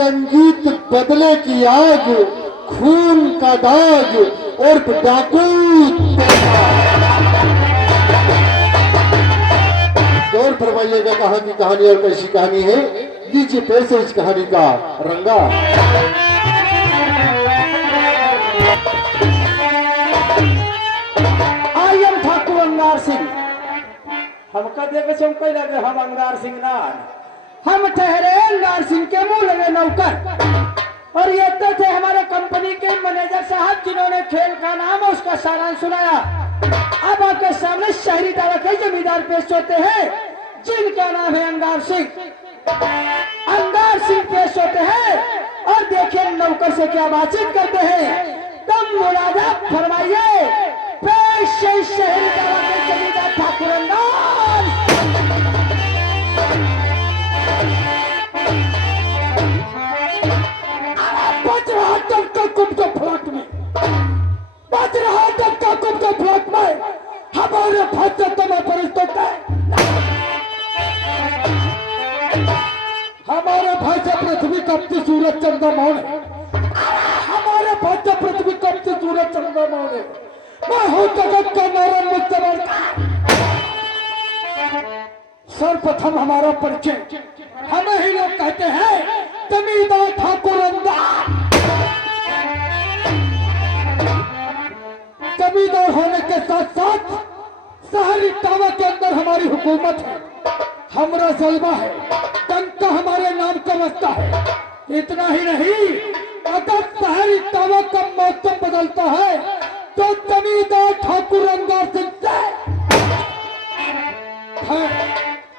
संगीत बदले की आग, खून का दाग और डाकू दौर फरमाइएगा कहाँ की कहानी और कैसी कहानी है। लीजिए पैसे इस कहानी का रंगा। आई एम ठाकुर अंगार सिंह। हमका देखे चमकई लगे हम अंगार सिंह ना, हम ठहरे अंगार सिंह के मुंह लगे नौकर। और ये तो थे हमारे कंपनी के मैनेजर साहब जिन्होंने खेल का नाम और उसका सारांश सुनाया। अब आपके सामने शहरी दावा के जमींदार पेश होते हैं जिनका नाम है अंगार सिंह। अंगार सिंह पेश होते हैं और देखिए नौकर से क्या बातचीत करते हैं। तुम मुलाजा फरमाइए पेश शहरी दावा के जमींदार ठाकुर अंगार। बच रहा डंका कुमको फ्लैट में, बच रहा डंका कुमको फ्लैट में हमारे फंसे तुम्हें परिस्थित है। हमारे भाई से पृथ्वी कपती सूरज चंद्र मौन है। हमारे भाई से पृथ्वी कपती सूरज चंद्र मौन है। मैं हूँ जगत का नारायण मुझसे बढ़कर। सर्वप्रथम हमारा परिचय, हमें ही लोग कहते हैं जमींदार ठाकुर अंगार। जमींदार होने के साथ साथ शहरी टावा के अंदर हमारी हुकूमत है, हमारा जलवा है, टंका हमारे नाम का बसता है। इतना ही नहीं, अगर शहरी टावा का मौसम बदलता है तो जमींदार ठाकुर अंगार सिंह है।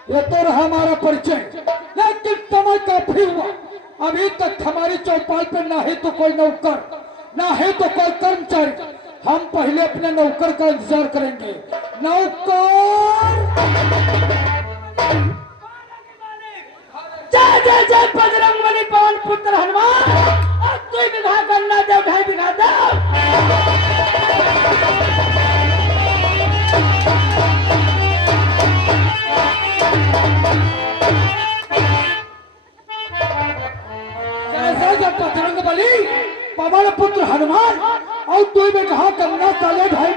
ये तो रहा हमारा परिचय, लेकिन समय काफी हुआ। अभी तक हमारी चौपाल पे ना ही तो कोई नौकर, ना ही तो कोई कर्मचारी। हम पहले अपने नौकर का इंतजार करेंगे। नौकर जय जय जय बजरंगबली पवन पुत्र हनुमान। और 2 बीघा गन्ना दो, 2.5 बीघा दो। जैसे जब बजरंगबली पवन पुत्र हनुमान और 2 बीघा गन्ना साले 2.5।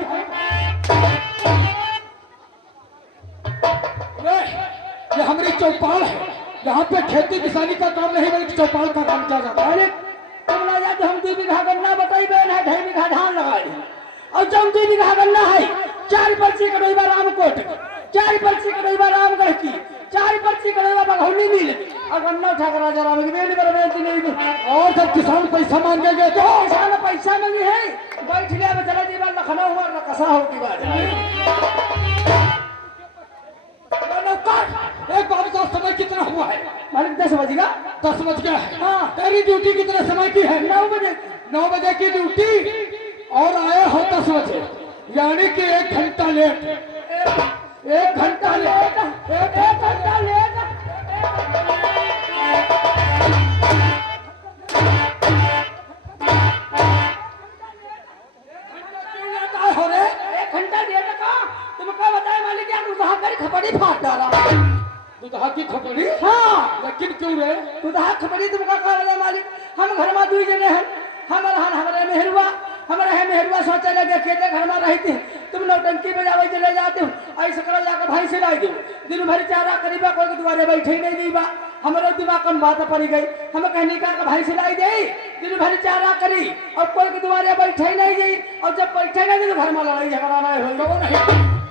ये हमारी चौपाल है, यहाँ पे खेती किसानी का काम नहीं बल्कि चौपाल का काम चल जाता है। तुम ना जा तो हम 2 बीघा गन्ना बताई बहन है, 2.5 बीघा धान लगाई। और जब 2 बीघा गन्ना है, 4 पर्ची कटोईबा रामकोट की, 4 पर्ची कटोईबा रामगढ़ की, 4 पर्ची कटोईबा बघौनी मिल और गन्ना उठा कर राजा राम की बेटी पर बेटी नहीं। और जब किसान पैसा मांगेंगे तो किसान पैसा मांगी है, बैठ लिया चला जी बात लखनऊ हुआ न कसा हो की बात। एक बात का समय कितना हुआ है? मालिक 10 बजेगा। 10 बज गया है। हाँ। तेरी ड्यूटी कितने समय की है? 9 बजे। 9 बजे की ड्यूटी और आए हो 10 बजे, यानी कि 1 घंटा लेट। 1 घंटा लेट। 1 घंटा लेट। हो रे 1 घंटा लेट का तुम क्या बताए मालिक? क्या दुधा कर खपड़ी फाट डाला। दुधा की खपड़ी? हाँ। लेकिन क्यों रे? दुधा खपड़ी तुमका कहा रहा मालिक? हम घर में 2 जने हैं, हमारे मेहरुआ, हमारे है मेहरुआ सोचा लगे अकेले घर में रहते हैं। तुम नौटंकी बजावे चले जाते हो, ऐसे कर जाकर भाई से लाई दो। दिन भर चारा करीबा कोई के द्वारे बैठे ही नहीं दीबा। हमारे दिमाग कम बात पड़ी गई, हम कहने का भाई से लाई दे। दिन भर चारा करी और कोई के द्वारे बैठे ही नहीं गई। और जब बैठे नहीं तो घर में लड़ाई झगड़ा नहीं।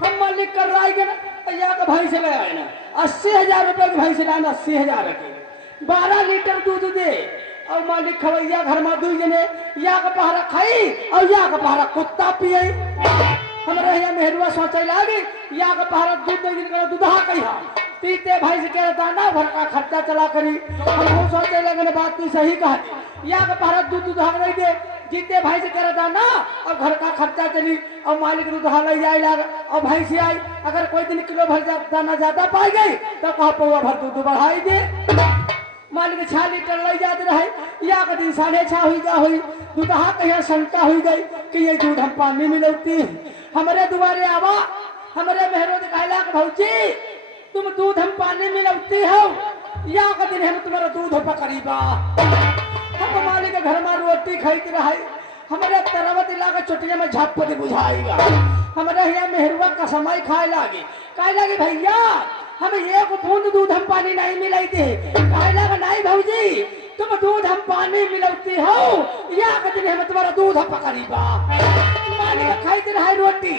हम मालिक कर रहा है ना या का भाई से ले आए ना 80,000 रुपए के भाई से लाना, 80,000 के 12 लीटर दूध दे। और मालिक खवैया घर में 2 जने या का पहरा खाई और या का पहरा कुत्ता पिए। हमारे यहाँ मेहरुआ सोचे लागी या का पहरा दूध दिन दूधा कही पीते भाई से कह रहा ना घर का खर्चा चला करी। हम सोचे लगे बात तू सही कहा, या का पहरा दूध दूधा नहीं दे। जीते भाई से कह रहा ना और घर का खर्चा चली और मालिक दूधा ले जाए लगा और भाई से आई। अगर कोई दिन किलो भर दाना ज्यादा पाई गई तो कहा पौवा भर दूध बढ़ाई दे। मालिक 6 लीटर ले जाते रहे या कभी 6.5 हुई जा हुई। दूधा कहीं शंका हुई गई कि ये दूध हम पानी में मिलती है। हमारे दुआरे आवा, हमारे मेहरो कहला भौजी तुम दूध हम पानी में मिलती हो। या का दिन हम तुम्हारा दूध पकड़ीबा हम मालिक के घर में रोटी खाई के रहाई हमारे तरवत इलाका चोटिया में झापती बुझाएगा हमारे यहाँ मेहरुआ का समय खाए लागे भैया हमें एक बूंद दूध हम पानी नहीं मिलाई थे खाए लगा नहीं भौजी तुम दूध हम पानी मिलती हो या कहते हम तुम्हारा दूध पकड़ीबा मालिक खाई के रहाई रोटी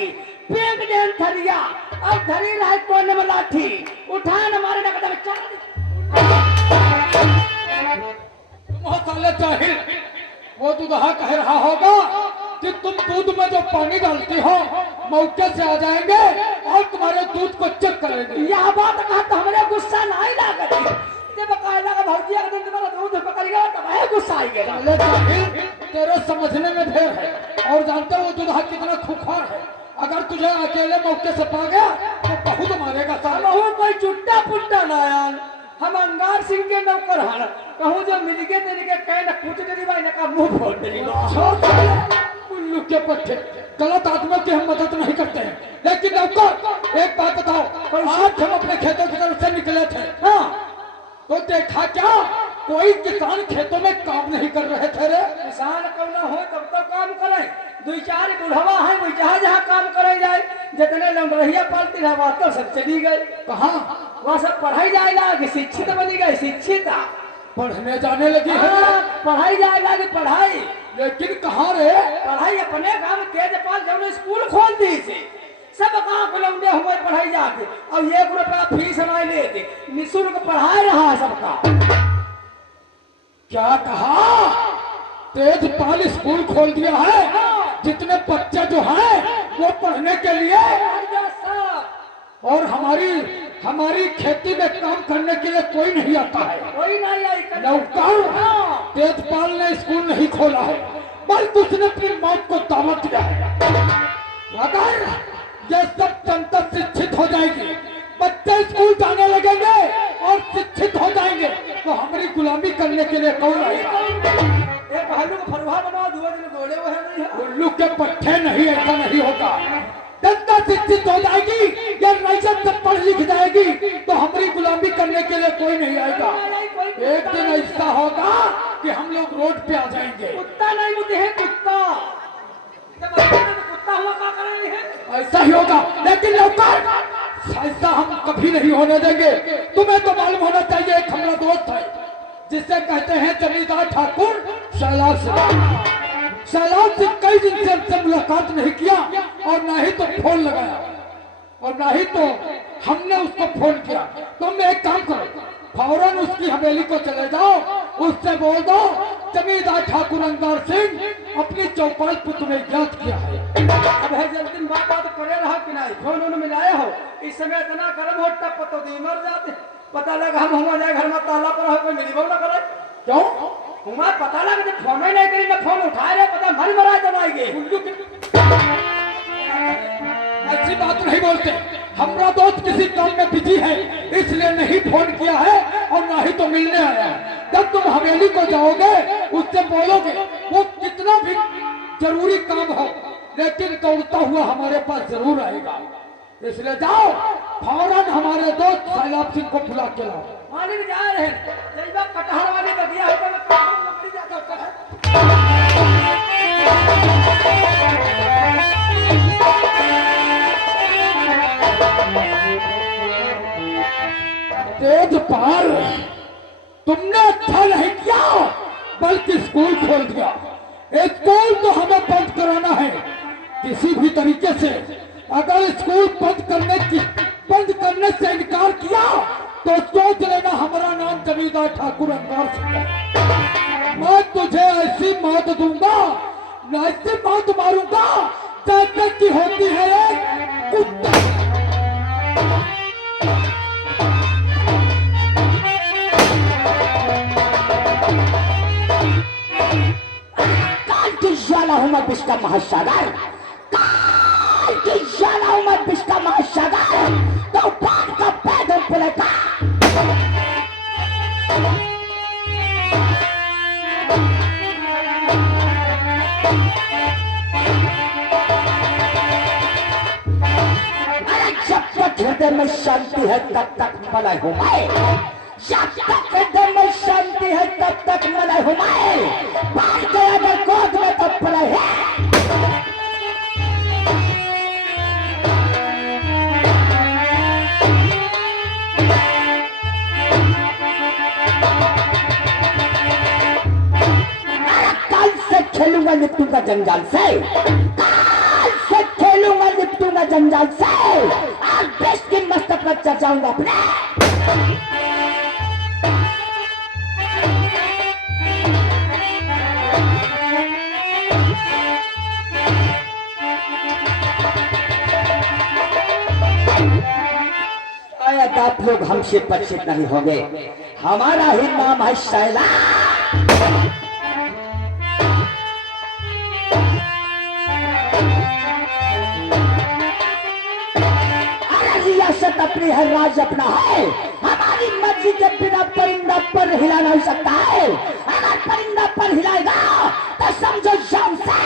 पेट देन थरिया अब धरी रहाई कोने में लाठी उठा न मारे ना कदम साले जाहिल वो दूल्हा कह रहा होगा कि तुम दूध में जो पानी डालती हो मौके से आ जाएंगे और तुम्हारे दूध को चेक करेंगे। यह बात कहा तो हमारे गुस्सा नहीं लागत जब कायला का भौजी अगर तुम्हारा दूध पकड़ेगा तब है गुस्सा आएगा। साले जाहिल तेरे समझने में ढेर है और जानते हो वो दूल्हा कितना खूंखार है। अगर तुझे अकेले मौके से पा गया तो बहुत मारेगा साला। कोई चुट्टा पुट्टा ना यार हम अंगार सिंह के नौकर हन कहूं जो मिल के तेरे के कह न कुछ तेरी भाई न का मुंह फोड़ देली उल्लू के पट्टे गलत आदमियों की हम मदद नहीं करते हैं। लेकिन नौकर एक बात बताओ आज हम अपने खेतों की तरफ से निकले थे हाँ तो देखा क्या कोई किसान खेतों में काम नहीं कर रहे थे रे। किसान कब ना हो तब तो काम करे दो चार बुढ़वा है वो जहाँ जहाँ काम करे जाए जितने लौंडरिया पालती रहा वह तो सब चली गए कहाँ वह सब पढ़ाई जाए लागे शिक्षित बनी गए शिक्षिता पढ़ने जाने लगी है पढ़ाई जाए लागे पढ़ाई लेकिन कहाँ रे पढ़ाई अपने गाँव तेजपाल जब स्कूल खोल दी थी सब गाँव को लौंडे हुए पढ़ाई जाते और 1 रुपया फीस हमारे लेते निःशुल्क पढ़ाई रहा सबका। क्या कहा तेजपाल स्कूल खोल दिया है जितने बच्चे जो हैं वो पढ़ने के लिए और हमारी खेती में काम करने के लिए कोई नहीं आता है। कोई नहीं आई नौकर तेजपाल ने स्कूल नहीं खोला है बल्कि उसने अपनी मौत को दावत दिया है। अगर ये सब जनता शिक्षित हो जाएगी बच्चे स्कूल जाने लगेंगे और शिक्षित हो जाएंगे तो हमारी गुलामी करने के लिए कौन आएगा। एक भालू को फरवा बना दुआ दिन दौड़े हुए नहीं उल्लू के पट्टे नहीं ऐसा नहीं होगा। जनता शिक्षित हो जाएगी या रईयत से पढ़ लिख जाएगी तो हमारी गुलामी करने के लिए कोई नहीं आएगा। एक दिन ऐसा होगा कि हम लोग रोड पे आ जाएंगे। कुत्ता नहीं मुझे है कुत्ता कुत्ता हुआ क्या करेंगे है ऐसा ही होगा लेकिन नौकर ऐसा हम कभी नहीं होने देंगे। तुम्हें तो मालूम होना चाहिए एक हमारा दोस्त है जिसे कहते हैं जमींदार ठाकुर सैलाब से कई दिन से हमसे मुलाकात नहीं किया और ना ही तो फोन लगाया और ना ही तो हमने उसको फोन किया। तुम एक काम करो फौरन उसकी हवेली को चले जाओ उससे बोल दो जमींदार ठाकुर अंगार सिंह अपनी चौपाल पर तुम्हें याद किया है। अब है जब दिन बात करे रहा कि नहीं फोन उन्होंने मिलाए हो इस समय इतना गर्म हो टप तो दिन मर जाते पता लगा हम हुआ जाए घर में ताला पर हो कोई मिली ना करे क्यों हुआ पता लगा जब फोन ही नहीं करी ना फोन उठाए रहे पता मर मरा जमाएंगे। ऐसी बात नहीं बोलते हमारा दोस्त किसी काम में बिजी है इसलिए नहीं फोन किया है और ना ही तो मिलने आया है। जब तुम हवेली को जाओगे उससे बोलोगे वो कितना भी जरूरी काम हो लेकिन दौड़ता हुआ हमारे पास जरूर आएगा। इसलिए जाओ फौरन हमारे दोस्त सैलाब सिंह को बुला के लाओ। मालिक जा रहे हैं कटहर वाले बगिया होकर लकड़ी जाता है तेजपाल तुमने अच्छा नहीं किया बल्कि स्कूल खोल दिया। स्कूल तो हमें बंद कराना है किसी भी तरीके से। अगर स्कूल बंद करने से इनकार किया तो सोच लेना हमारा नाम जमींदार ठाकुर अंगार सिंह है। मैं तुझे ऐसी मौत दूंगा न ऐसी मौत मारूंगा जैसे की होती है एक कुत्ता। बिस्का महासागर बिस्का महासागर तो पान का पैदल पड़ेगा अरे जब तक हृदय में शांति है तब तक भलाई हो जब तक हृदय में शांति है तब तक मन हुमाए, बात गया अगर गोद में तो पड़े है। काल से खेलूंगा निपटूंगा जंजाल से, काल से खेलूंगा निपटूंगा जंजाल से, आज देश की मस्तक पर चर्चाऊंगा अपने। शायद आप लोग हमसे परिचित नहीं होंगे, हमारा ही नाम है शैला। रियासत अपनी है, राज अपना है, हमारी मर्जी के बिना परिंदा पर हिला नहीं सकता है। अगर परिंदा पर हिलाएगा तो समझो जान से।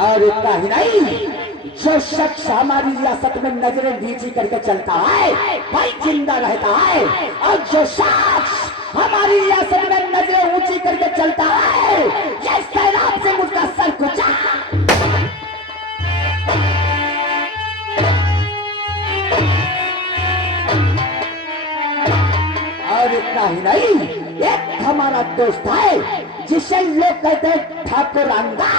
और इतना ही नहीं, जो शख्स हमारी रियासत में नजरें नीची करके चलता है वही जिंदा रहता है, और जो शख्स हमारी रियासत में नजरें ऊंची करके चलता है ये सैलाब से मुझका सर कुचा। और इतना ही नहीं, एक हमारा दोस्त है जिसे लोग कहते हैं ठाकुर अंगा।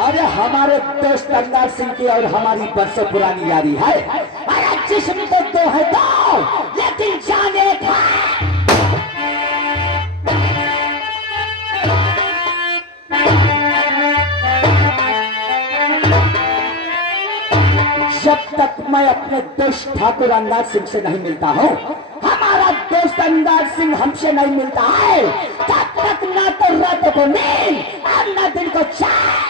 अरे हमारे दोस्त अंगार सिंह की और हमारी बरसों पुरानी यारी है। अरे जिस्म तो दो है दो, लेकिन जान एक है। जब तक मैं अपने दोस्त ठाकुर अंगार सिंह से नहीं मिलता हूँ, हमारा दोस्त अंगार सिंह हमसे नहीं मिलता है, तब तक ना तो रात को नींद और ना दिन को चैन।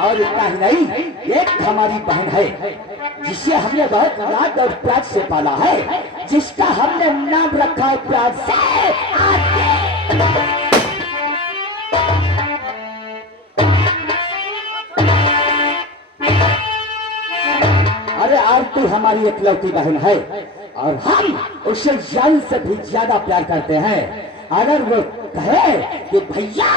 और इतना ही नहीं, एक हमारी बहन है जिसे हमने बहुत लाड और प्यार से पाला है, जिसका हमने नाम रखा है प्यार से आरती। अरे आरती हमारी इकलौती बहन है और हम उसे जान से भी ज्यादा प्यार करते हैं। अगर वो कहे कि भैया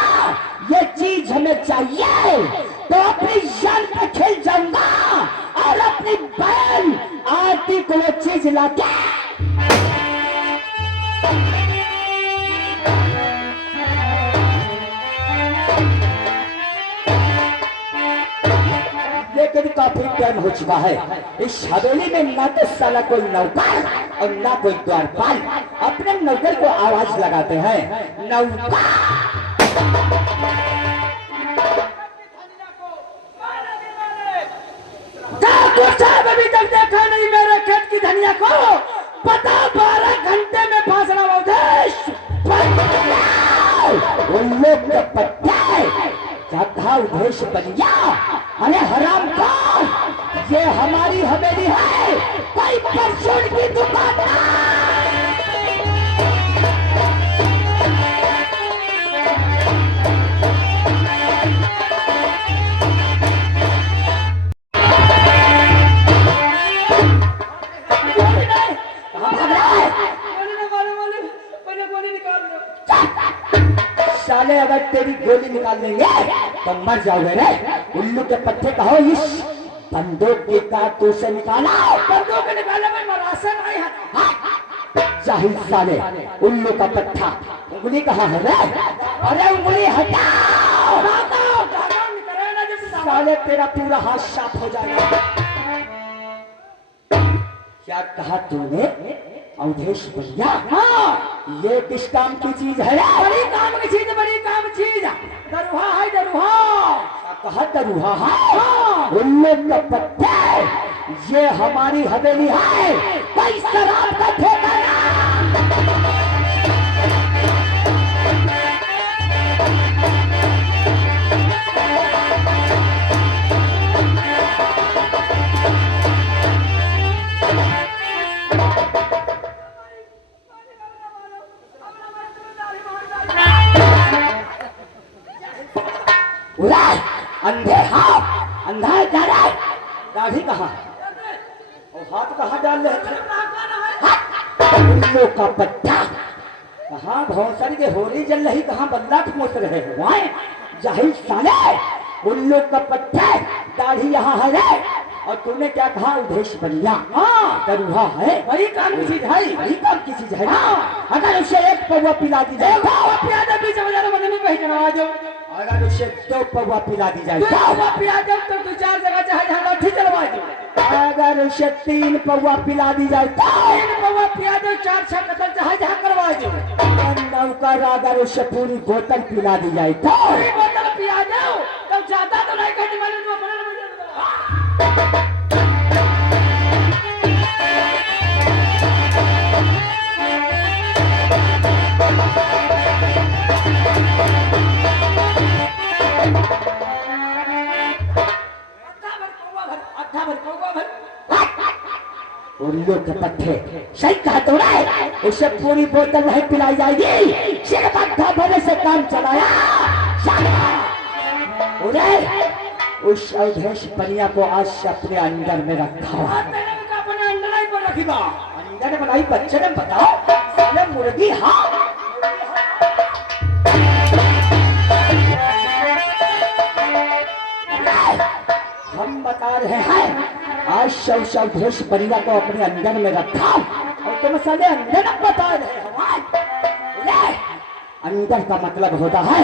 ये चीज हमें चाहिए तो अपनी जान पे खेल जाऊंगा और अपनी बहन आरती को वो चीज लाके लेकिन काफी टाइम हो चुका है, इस हवेली में ना तो साला कोई नौकर और ना कोई द्वारपाल। अपने नौकर को आवाज लगाते हैं, नौकर। अभी तक देखा नहीं मेरे खेत की धनिया को, पता 12 घंटे में फांसना उद्देश्य उल्लू के पत्ते क्या उद्देश्य बनिया। अरे हराम का ये हमारी हवेली है, कोई परचून की दुकान साले। अगर तेरी गोली निकाल लेंगे तो मर जाओगे रे। उल्लू के पत्ते कहो इस बंदूक की कारतूस से निकाला। बंदूक निकालने में मरासे नहीं है। जाहिल साले उल्लू का पत्ता, उंगली कहाँ है रे? अरे उंगली हटाओ। साले तेरा पूरा हाथ साफ हो जाएगा। क्या कहा तूने अवधेश भैया? हाँ, ये किस काम की चीज है? बड़ी काम की चीज, बड़ी काम चीज। दरुहा है, दरुहा। कहा दरुहा है? उल्लू का पत्ते, ये हमारी हवेली है, कोई शराब का ठेका ना। उड़ा अंधे हाथ अंधा जा रहा है। दाढ़ी कहाँ और हाथ कहाँ डाल रहे थे? उल्लू का पट्टा कहाँ भौसरी के होली जल रही, कहाँ बदला ठमोस रहे हैं वहाँ जाहिल साले। उल्लू का पट्टा दाढ़ी यहाँ है रे। और तूने क्या कहा? उदेश बनिया। हाँ दरुहा है, वही काम की चीज है, वही काम की चीज है। हाँ अगर उसे एक पौवा पिला दी जाए, अगर उसे 2 पौवा पिला दी जाए, तो 2-4 जगह चाहे लाठी चलवा दो। अगर उसे 3 पौवा पिला दी जाए, 3 पौवा पिला दो, 4-6 कतल चाहे जहाँ करवा दो। नौकर अगर उसे पूरी बोतल पिला दी जाए, तो पूरी बोतल पिला दो, तब ज्यादा तो नहीं कहती मैंने तो अपने उल्लू के पट्टे सही कहा तो है। उसे पूरी बोतल नहीं पिलाई जाएगी, सिर्फ आधा भरने से काम चलाया। उस अवधेश बनिया को आज से अपने अंदर में रखा। अंदर में नहीं बच्चे ने बताओ साले मुर्गी। हाँ हम बता रहे हैं आज अवधेश बनिया को अपने अंदर में रखा और तुम साले अंदर बता रहे हो। अंदर का मतलब होता है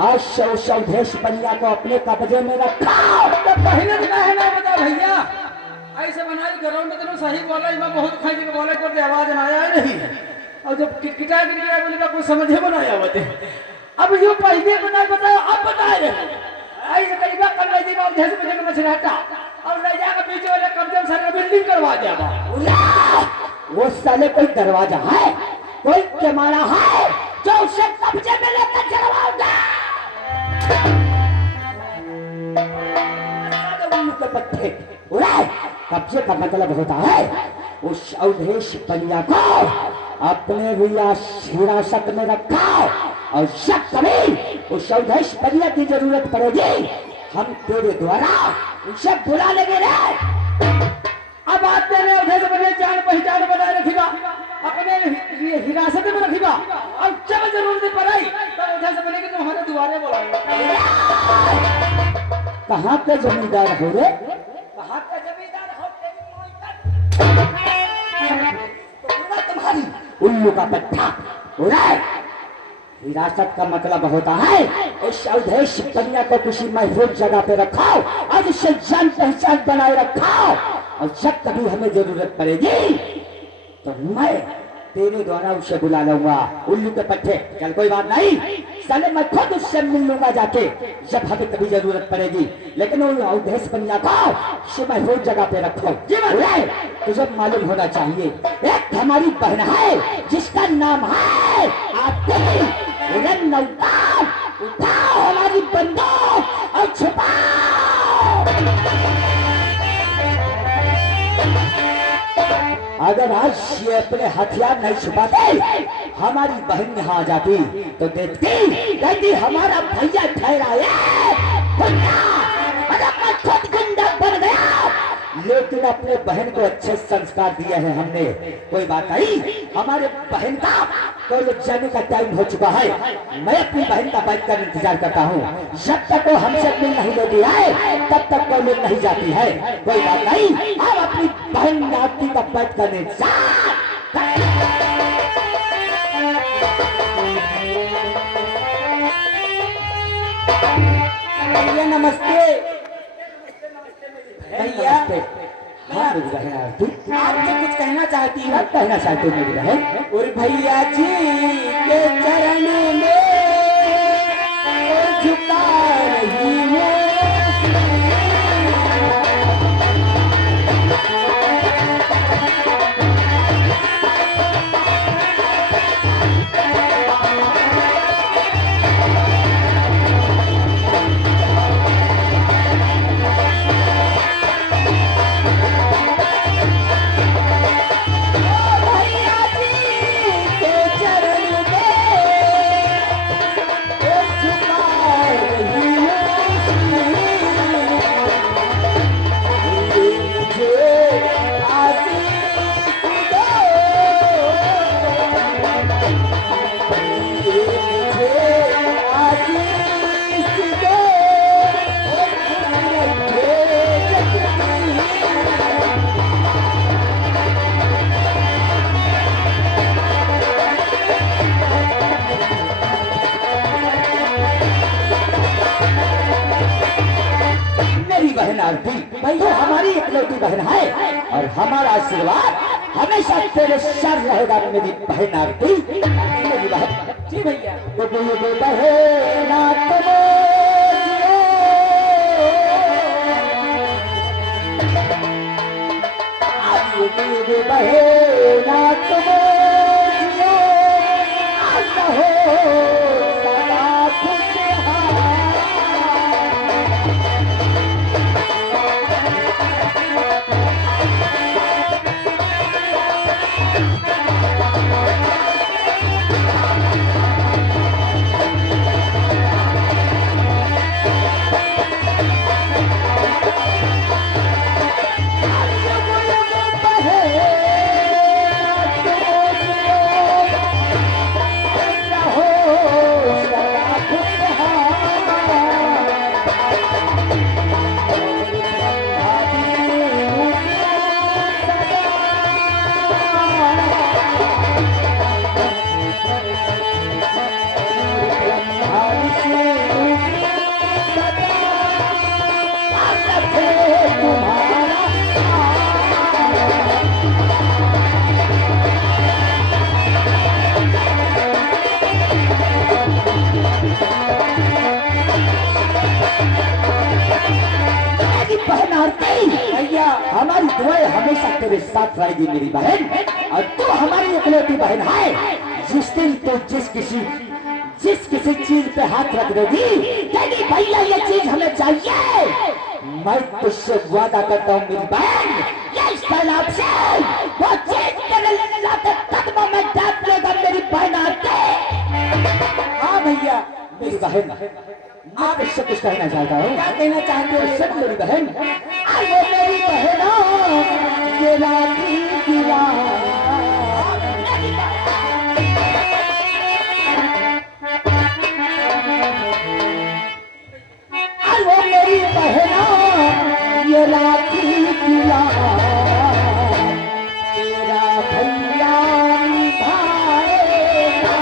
आज अवधेश बनिया को अपने कब्जे में रखा। तो पहले तो कहे ना बता भैया ऐसे बनाई ग्राउंड में तो सही बोला, मैं बहुत खाई के बोले पर आवाज आया नहीं। और जब किटकिटा बोलेगा कोई समझे में नहीं आवते। अब जो पहले बताओ अब बता रहे ऐसे करीबा कर ले जीवा उधर से मुझे मछली हटा और ले जाकर पीछे वाले कब्जे में सारा बिल्डिंग करवा देगा। वो साले कोई दरवाजा है, कोई कैमरा है जो उसे कब्जे में लेकर चलवाऊंगा। पत्ते कब्जे का मतलब होता है उस अवधेश बनिया को अपने हिरासत में रखा और जब कभी उस अवधेश बनिया की जरूरत पड़ेगी हम तेरे द्वारा उसे बुला लेंगे रे। अब आप तेरे अवधेश बनिया जान पहचान बनाए रखिएगा, अपने हिरासत में रखिएगा और जब जरूरत पड़े तो अवधेश बनिया के तुम्हारे द्वारे बुलाएंगे। कहाँ पे जमींदार हो रे? कहाँ पे जमींदार हो? तुम्हारी उल्लू का पट्टा। हिरासत का मतलब होता है उस अवधेश बनिया को किसी महफूज जगह पे रखाओ और उससे जान पहचान बनाए रखाओ और जब कभी हमें जरूरत पड़ेगी तो मैं तेरे द्वारा उसे बुला लूंगा। उल्लू के पट्टे चल कोई बात नहीं, साले मैं खुद उससे मिल लूंगा जाके जब हमें कभी जरूरत पड़ेगी। लेकिन वो अवधेश बनिया को महफूज जगह पे रखो। तुझे मालूम होना चाहिए एक हमारी बहन है जिसका नाम है आरती। उठाओ हमारी बंदूक और छुपाओ। अगर आज ये अपने हथियार नहीं छुपाते हमारी बहन यहाँ आ जाती तो देखती हमारा भैया ठहरा खुद गुंडा बन गया। लेकिन अपने बहन को अच्छे संस्कार दिए हैं हमने। कोई बात नहीं, हमारे बहन का कॉलेज जाने का टाइम हो चुका है। मैं अपनी बहन का बैठ कर इंतजार करता हूँ। जब तक वो हमसे मिल नहीं लेती है तब तक कॉलेज नहीं जाती है। कोई बात नहीं, हम अपनी बहन नाती का बैठ कर इंतजार। नमस्ते भैया। हाँ मेरी बहन आरती, आपसे कुछ कहना चाहती है? कहना चाहती मेरी बहन। और भैया जी के चरण में झुका रही हूँ। आरती तो हमारी इकलौती बहन है और हमारा आशीर्वाद हमेशा तेरे साथ रहेगा मेरी बहन आरती। मेरी बहन जी भैया। बहन बहना तुम हो सदा खुशहाल। भैया हमारी दुआएं हमेशा तेरे साथ रहेगी मेरी बहन, और तू हमारी इकलौती बहन है। जिस दिन तो जिस किसी चीज पे हाथ रख देगी तेरी भैया ये चीज हमें चाहिए, मैं तुझसे वादा करता हूँ मेरी बहन, ये सैलाब से वो चीज तेरे लाते कदमों में डाल लेगा मेरी बहन आते। हाँ भैया। मेरी बहन मैं तुझसे कुछ कहना चाहता हूँ। क्या कहना चाहते हो? सब मेरी बहन, वो मेरी बहना ये राखी गिरा। वो मेरी बहना ये राखी गिरा, तेरा भैया निभाएगा।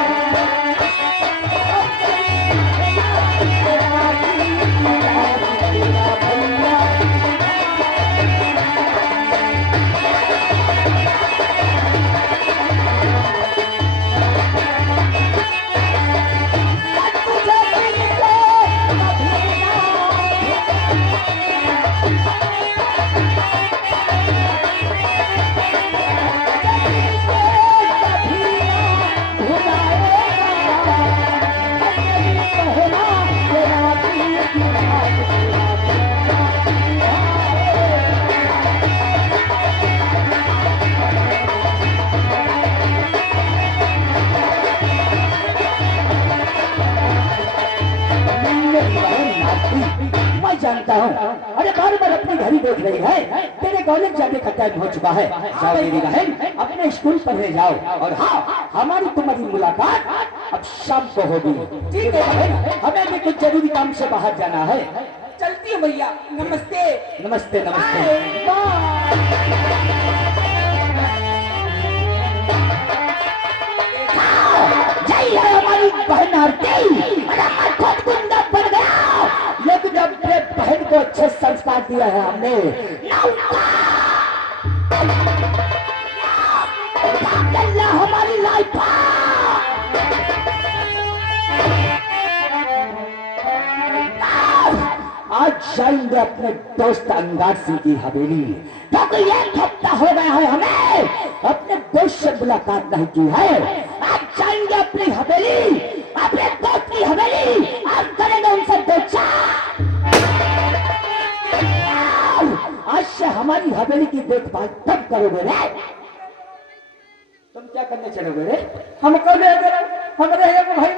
मैं जानता हूँ, अरे बार बार अपनी घड़ी देख रही है, तेरे कॉलेज जाने का टाइम हो चुका है। जाओ मेरी बहन अपने स्कूल पढ़ने जाओ, और हाँ हमारी तुम्हारी मुलाकात अब शाम को होगी। ठीक है बहन, हमें भी कुछ जरूरी काम से बाहर जाना है। चलती हूँ भैया। नमस्ते। नमस्ते नमस्ते। जय हमारी बहन आरती। खुद गुंडा बन गया, लेकिन अपने बहन को अच्छे संस्कार दिया है हमने। हमारी लाइफ आज जाएंगे अपने दोस्त अंगार सिंह की हवेली, क्योंकि एक हफ्ता हो गया है हमें अपने दोस्त से मुलाकात नहीं की है। आज जाएंगे अपनी हवेली, अपने दोस्त की हवेली, आज करेंगे उनसे दो चार। आज से हमारी हवेली की देखभाल तब करोगे रे। तुम क्या करने चलोगे रे? हम कल हमारे भाई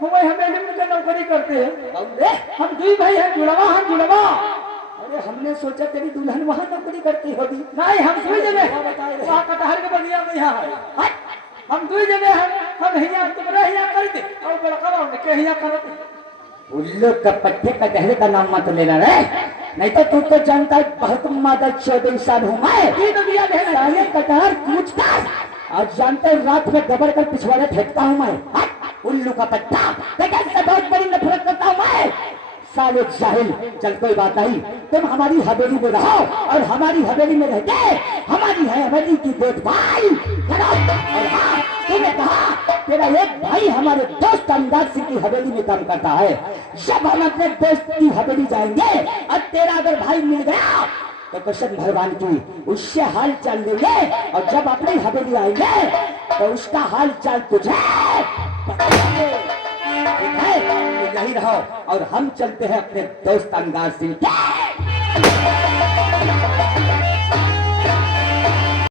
हमें हमें में नौकरी करते हैं। हम दुई भाई हैं, जुड़वा हम जुड़वा। अरे हमने सोचा तेरी दुल्हन वहाँ नौकरी करती होगी। नहीं, हम दुई जने वहाँ कटहर के बगिया में यहाँ है। हम दुई जने हैं, हम हिया तुम्हारा हिया कर दे और बड़का के हिया करते। उल्लू का पट्टे का टहरे का नाम मत लेना रे, नहीं तो तू तो जानता है बहुत मादा 14 इंसान हूँ मैं। साले कटहर कूच कर, आज जानते हैं रात में दबड़ कर पिछवाड़े फेंकता हूँ मैं। उल्लू का पट्टा, कटहर से बहुत बड़ी नफरत करता हूँ मैं। साल एक जाहिल। चल कोई बात नहीं, तुम हमारी हवेली में रहो और हमारी हवेली में रहते हमारी हवेली की देखभाल करो। और हाँ, तूने कहा तेरा एक भाई हमारे दोस्त अंदाज सिंह की हवेली में काम करता है। जब हम अपने दोस्त की हवेली जाएंगे और तेरा अगर भाई मिल गया तो कसम भगवान की उससे हाल चाल लेंगे, और जब अपनी हवेली आएंगे तो उसका हाल चाल तुझे बताएंगे। ठीक है, तो यही रहो और हम चलते हैं अपने दोस्त अंदाज सिंह के।